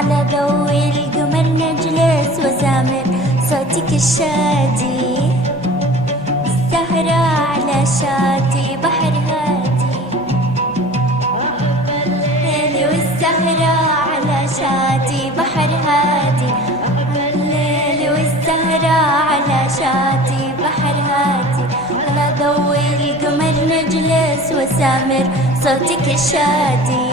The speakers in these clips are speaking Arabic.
على ضوء القمر نجلس وسامر صوتك الشادي، السهرة على شاطئ بحر هادي، الليل والسهرة على شاطئ بحر هادي، الليل والسهرة على شاطئ بحر هادي، على ضوء القمر نجلس وسامر صوتك الشادي.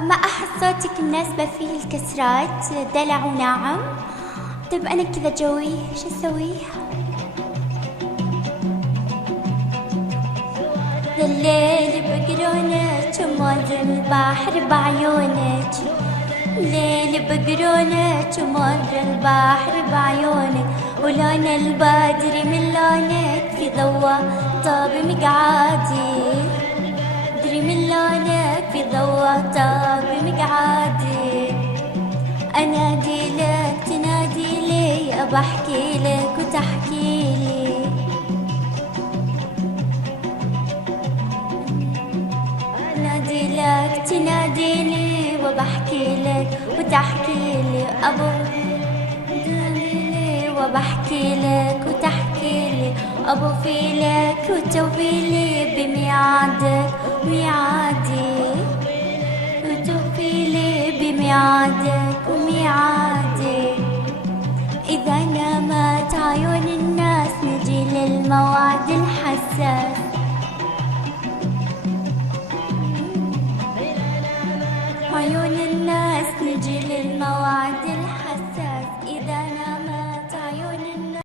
ما أحس صوتك مناسبة فيه الكسرات دلع وناعم. طيب أنا كذا جوي شو أسوي؟ الليل بقرونك وموج البحر بعيونك، الليل بقرونك وموج البحر بعيونك، ولون البدر من لونك في ضوء طاب مقعادي، أدري من لونك في ضوء طاب مقعادي، أنادي لك تنادي لي، أبى أحكي لك وتحكي لي، أنادي لك تنادي لي وبحكي لك وتحكي لي، أبو تنادي لي وبحكي لك وتحكي لي، أبو في لك وتوفي لي بميعادك وميعادي، وتوفي لي بميعادك وميعادي، إذا نامت عيون الناس نجي للموعد الحساس،